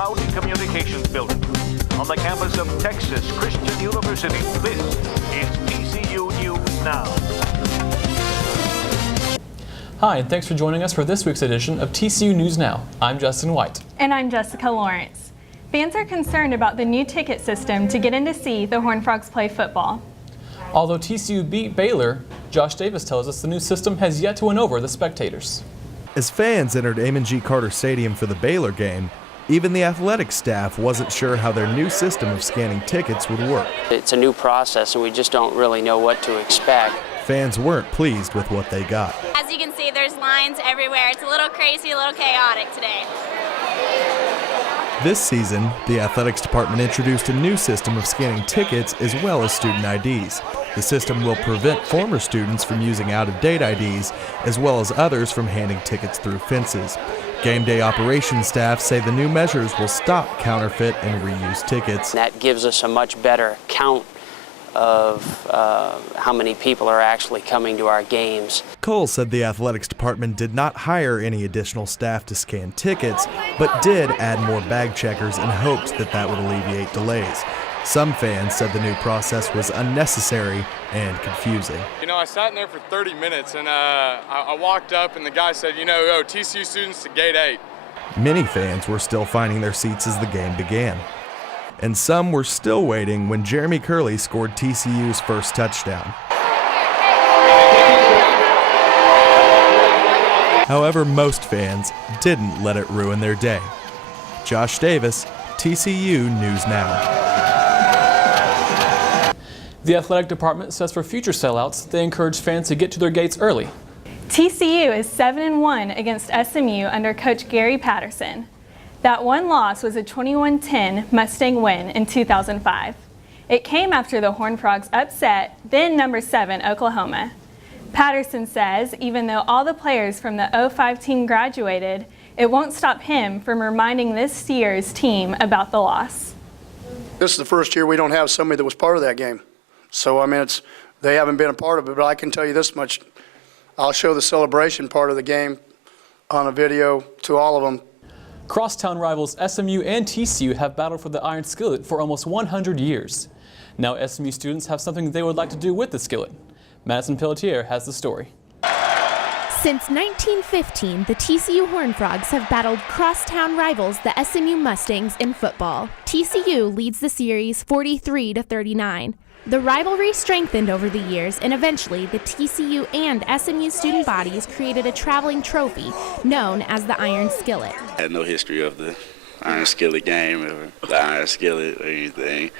Mountain Communications Building on the campus of Texas Christian University. This is TCU News Now. Hi, and thanks for joining us for this week's edition of TCU News Now. I'm Justin White. And I'm Jessica Lawrence. Fans are concerned about the new ticket system to get in to see the Horned Frogs play football. Although TCU beat Baylor, Josh Davis tells us the new system has yet to win over the spectators. As fans entered Amon G. Carter Stadium for the Baylor game, even the athletic staff wasn't sure how their new system of scanning tickets would work. It's a new process and we just don't really know what to expect. Fans weren't pleased with what they got. As you can see, there's lines everywhere. It's a little crazy, a little chaotic today. This season, the athletics department introduced a new system of scanning tickets as well as student IDs. The system will prevent former students from using out-of-date IDs, as well as others from handing tickets through fences. Game day operations staff say the new measures will stop counterfeit and reuse tickets. That gives us a much better count of how many people are actually coming to our games. Cole said the athletics department did not hire any additional staff to scan tickets, but did add more bag checkers in hopes that that would alleviate delays. Some fans said the new process was unnecessary and confusing. You know, I sat in there for 30 minutes and I walked up and the guy said, TCU students to gate 8. Many fans were still finding their seats as the game began. And some were still waiting when Jeremy Curley scored TCU's first touchdown. However, most fans didn't let it ruin their day. Josh Davis, TCU News Now. The athletic department says for future sellouts, they encourage fans to get to their gates early. TCU is 7-1 against SMU under Coach Gary Patterson. That one loss was a 21-10 Mustang win in 2005. It came after the Horned Frogs upset then number 7 Oklahoma. Patterson says even though all the players from the 05 team graduated, it won't stop him from reminding this year's team about the loss. This is the first year we don't have somebody that was part of that game. So, they haven't been a part of it, but I can tell you this much. I'll show the celebration part of the game on a video to all of them. Crosstown rivals SMU and TCU have battled for the Iron Skillet for almost 100 years. Now SMU students have something they would like to do with the skillet. Madison Pelletier has the story. Since 1915, the TCU Horned Frogs have battled crosstown rivals, the SMU Mustangs, in football. TCU leads the series 43-39. The rivalry strengthened over the years, and eventually the TCU and SMU student bodies created a traveling trophy known as the Iron Skillet. I had no history of the Iron Skillet game or the Iron Skillet or anything.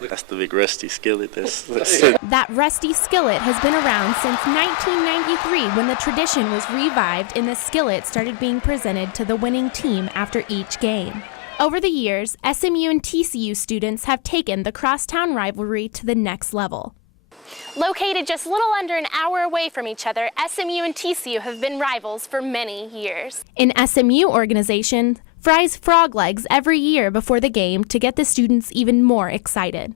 That's the big rusty skillet. That rusty skillet has been around since 1993 when the tradition was revived and the skillet started being presented to the winning team after each game. Over the years, SMU and TCU students have taken the crosstown rivalry to the next level. Located just a little under an hour away from each other, SMU and TCU have been rivals for many years. An SMU organization fries frog legs every year before the game to get the students even more excited.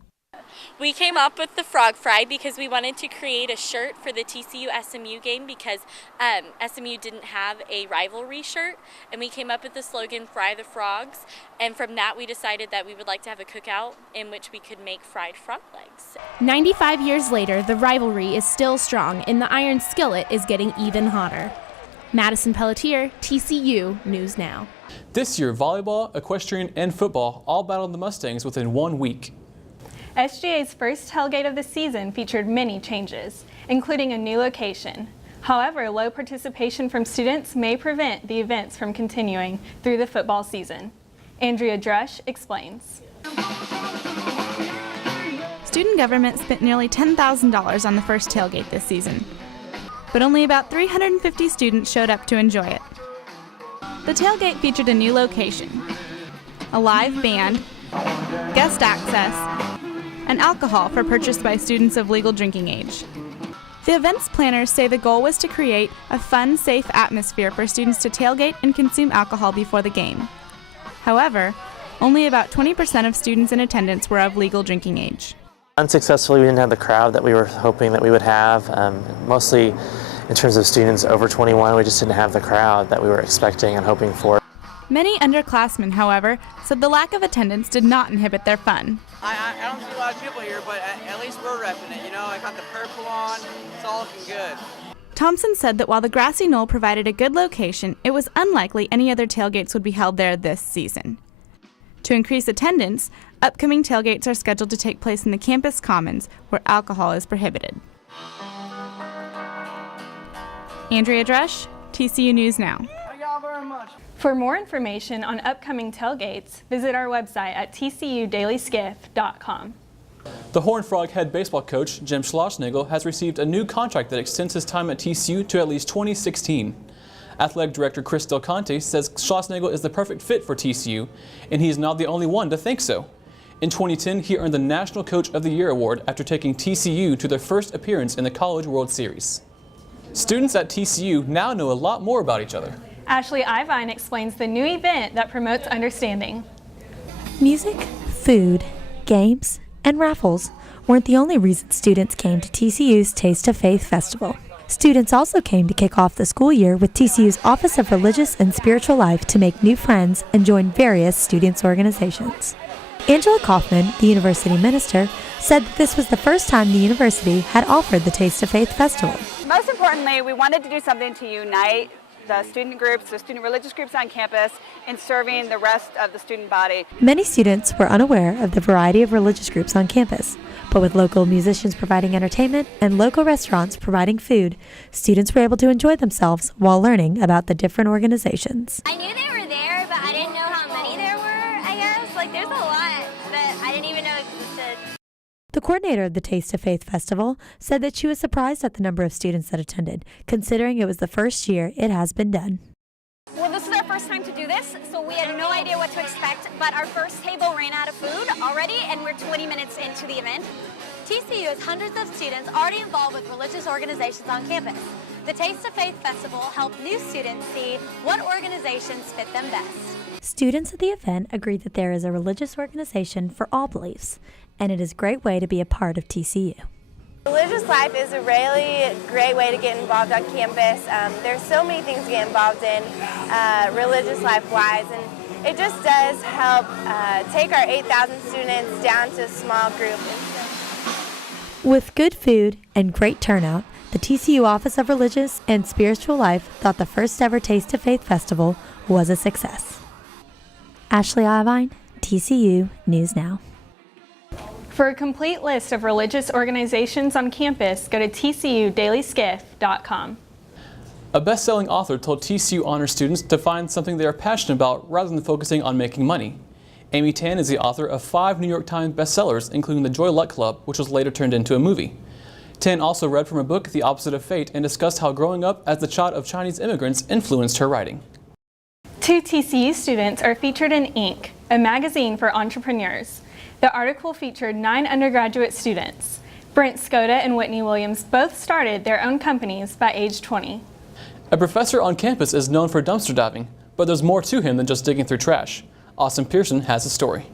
We came up with the frog fry because we wanted to create a shirt for the TCU SMU game because SMU didn't have a rivalry shirt, and we came up with the slogan "Fry the Frogs," and from that we decided that we would like to have a cookout in which we could make fried frog legs. 95 years later, the rivalry is still strong and the Iron Skillet is getting even hotter. Madison Pelletier, TCU News Now. This year, volleyball, equestrian, and football all battled the Mustangs within 1 week. SGA's first tailgate of the season featured many changes, including a new location. However, low participation from students may prevent the events from continuing through the football season. Andrea Drush explains. Student government spent nearly $10,000 on the first tailgate this season, but only about 350 students showed up to enjoy it. The tailgate featured a new location, a live band, guest access, and alcohol for purchase by students of legal drinking age. The events planners say the goal was to create a fun, safe atmosphere for students to tailgate and consume alcohol before the game. However, only about 20% of students in attendance were of legal drinking age. Unsuccessfully, we didn't have the crowd that we were hoping that we would have. Mostly in terms of students over 21, we just didn't have the crowd that we were expecting and hoping for. Many underclassmen, however, said the lack of attendance did not inhibit their fun. I don't see a lot of people here, but at least we're repping it. You know, I got the purple on. It's all looking good. Thompson said that while the grassy knoll provided a good location, it was unlikely any other tailgates would be held there this season. To increase attendance, upcoming tailgates are scheduled to take place in the campus commons, where alcohol is prohibited. Andrea Drush, TCU News Now. Thank y'all very much. For more information on upcoming tailgates, visit our website at tcudailyskiff.com. The Horned Frog head baseball coach, Jim Schlossnagle, has received a new contract that extends his time at TCU to at least 2016. Athletic Director Chris Del Conte says Schlossnagle is the perfect fit for TCU, and he is not the only one to think so. In 2010, he earned the National Coach of the Year award after taking TCU to their first appearance in the College World Series. Students at TCU now know a lot more about each other. Ashley Ivine explains the new event that promotes understanding. Music, food, games, and raffles weren't the only reason students came to TCU's Taste of Faith Festival. Students also came to kick off the school year with TCU's Office of Religious and Spiritual Life to make new friends and join various students' organizations. Angela Kaufman, the university minister, said that this was the first time the university had offered the Taste of Faith Festival. Most importantly, we wanted to do something to unite the student groups, the student religious groups on campus, in serving the rest of the student body. Many students were unaware of the variety of religious groups on campus, but with local musicians providing entertainment and local restaurants providing food, students were able to enjoy themselves while learning about the different organizations. I knew they were there, but I didn't know how many there were, I guess. Like, there's a lot that I didn't even know existed. The coordinator of the Taste of Faith Festival said that she was surprised at the number of students that attended, considering it was the first year it has been done. Well, this is our first time to do this, so we had no idea what to expect, but our first table ran out of food already, and we're 20 minutes into the event. TCU has hundreds of students already involved with religious organizations on campus. The Taste of Faith Festival helped new students see what organizations fit them best. Students at the event agreed that there is a religious organization for all beliefs, and it is a great way to be a part of TCU. Religious life is a really great way to get involved on campus. There's so many things to get involved in religious life-wise, and it just does help take our 8,000 students down to a small group. With good food and great turnout, the TCU Office of Religious and Spiritual Life thought the first ever Taste of Faith Festival was a success. Ashley Ivine, TCU News Now. For a complete list of religious organizations on campus, go to tcudailyskiff.com. A best-selling author told TCU honor students to find something they are passionate about rather than focusing on making money. Amy Tan is the author of 5 New York Times bestsellers, including The Joy Luck Club, which was later turned into a movie. Tan also read from a book, The Opposite of Fate, and discussed how growing up as the child of Chinese immigrants influenced her writing. 2 TCU students are featured in Inc., a magazine for entrepreneurs. The article featured 9 undergraduate students. Brent Skoda and Whitney Williams both started their own companies by age 20. A professor on campus is known for dumpster diving, but there's more to him than just digging through trash. Austin Pearson has a story.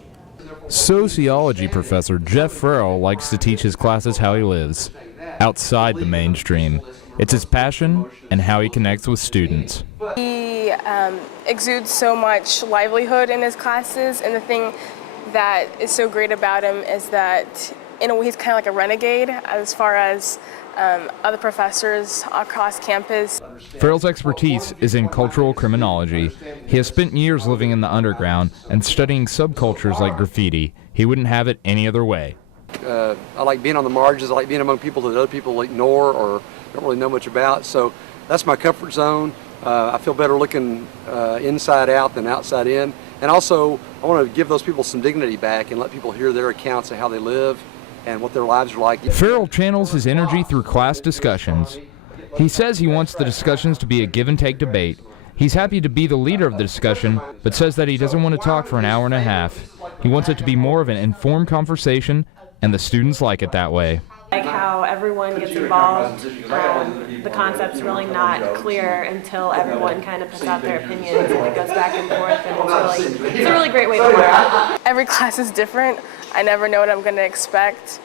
Sociology professor Jeff Farrell likes to teach his classes how he lives, outside the mainstream. It's his passion and how he connects with students. He exudes so much livelihood in his classes, and the thing that is so great about him is that in a way he's kind of like a renegade as far as other professors across campus. Farrell's expertise is in cultural criminology. He has spent years living in the underground and studying subcultures like graffiti. He wouldn't have it any other way. I like being on the margins. I like being among people that other people ignore or don't really know much about. So that's my comfort zone. I feel better looking inside out than outside in. And also, I want to give those people some dignity back and let people hear their accounts of how they live and what their lives are like. Farrell channels his energy through class discussions. He says he wants the discussions to be a give-and-take debate. He's happy to be the leader of the discussion, but says that he doesn't want to talk for an hour and a half. He wants it to be more of an informed conversation, and the students like it that way. Like how everyone gets involved. The concept's really not clear until everyone kind of puts out their opinions and it goes back and forth, and it's a really great way to learn. Every class is different. I never know what I'm going to expect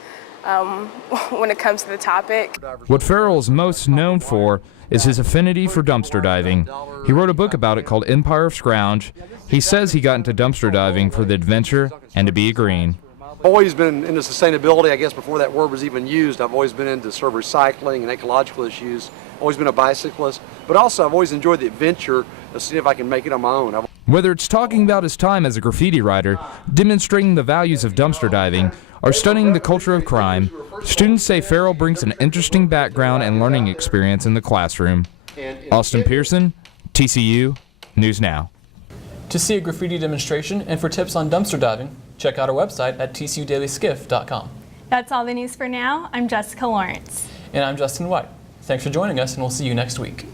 when it comes to the topic. What Farrell is most known for is his affinity for dumpster diving. He wrote a book about it called Empire of Scrounge. He says he got into dumpster diving for the adventure and to be green. I've always been into sustainability, I guess, before that word was even used. I've always been into sort of recycling and ecological issues. Always been a bicyclist, but also I've always enjoyed the adventure of seeing if I can make it on my own. Whether it's talking about his time as a graffiti writer, demonstrating the values of dumpster diving, or studying the culture of crime, students say Farrell brings an interesting background and learning experience in the classroom. Austin Pearson, TCU News Now. To see a graffiti demonstration and for tips on dumpster diving, check out our website at tcudailyskiff.com. That's all the news for now. I'm Jessica Lawrence. And I'm Justin White. Thanks for joining us, and we'll see you next week.